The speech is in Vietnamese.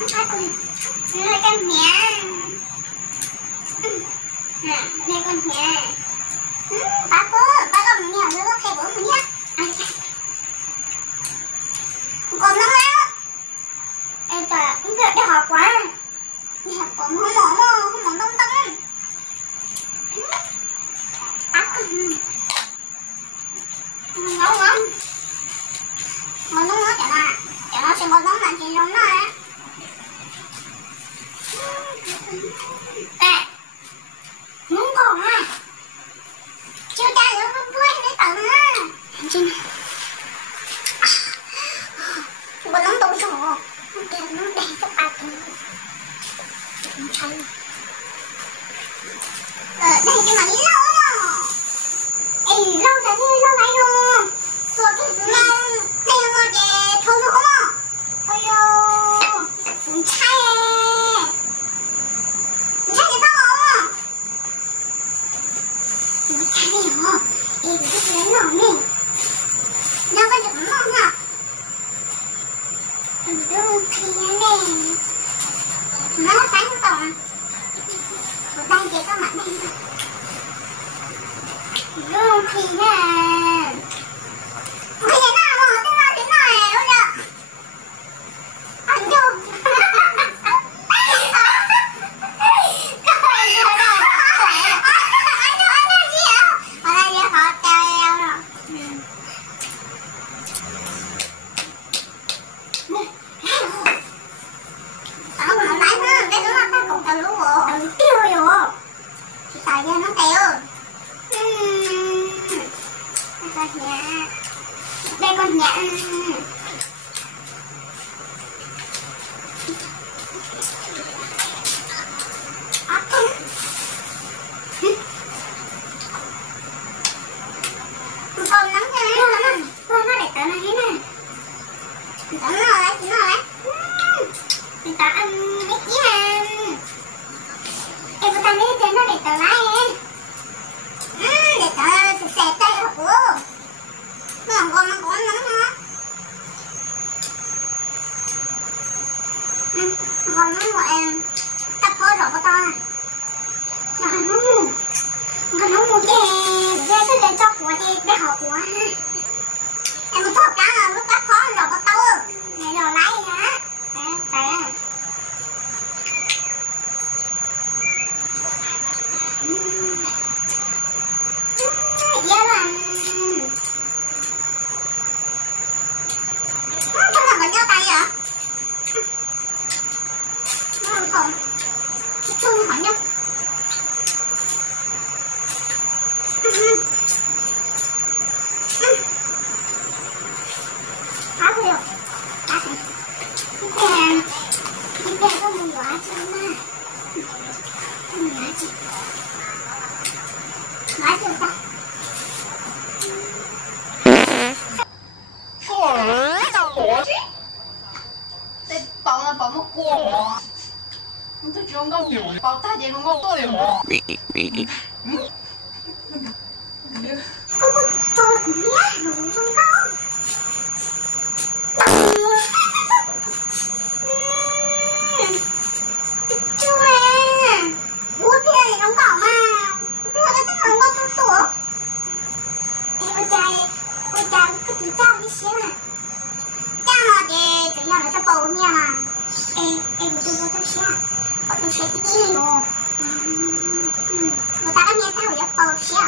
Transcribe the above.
Đây con mẹ. Đây con mẹ. Ba có mèo nữa có thể bố mình nhé. Còn nó nữa. Em trời, cũng được đi học quá. Đi học còn không mỏng đông đông. Ngon không? Ngon đúng không chả nó sẽ bó nóng lại chị giống nó á. Nè, muốn còn à? Chưa cha nữa con đuôi để tận á. Chị nè. Bó nóng đông rồi. Kìa nó đẹp các bạn. Không cháy. Đây cái mà lâu đó. Ê, lâu rồi chứ, lâu lại rồi. Rồi cái lâu, đây là về thôn nữa không? Ôi dồi, không cháy à. Không cháy thì sao không? Không cháy đi hả? Ê, cái lớn nổi nè. Đâu có được không hả? Đúng kia nè. Nó sáng tổng. Ở đây kìa có mặt đây. Đúng kia nè. Bây giờ nó mà tôi nói đến này luôn nè. Anh vô. Đây con nhã. Con nắm cho nó để tớ này nè. Tớ nó lại, chị nó lại. Tớ ăn mấy chí à. Em có ta lấy trên nó để tớ lại em. Để tớ xẹp tay học của. Nó làm con nắm hả? Con nắm của em tắt thôi rồi của ta. Con nắm một chè. Ra tới đây cho của chị để học của. Em muốn thọc cá là lúc tắt khó rồi của tao. Này rồi lấy hả? Tè. Dạ là không làm mình nhau tay vậy? Nó không chung hỏi nhau. Hả được. Cái kèm có mùi quả chứ mà. Mùi quả chứ. Quả chứ ta. bảo了保姆过我，你都装到有，保大姐跟我都有。Người ta có nghe tao vậy bầu xíu.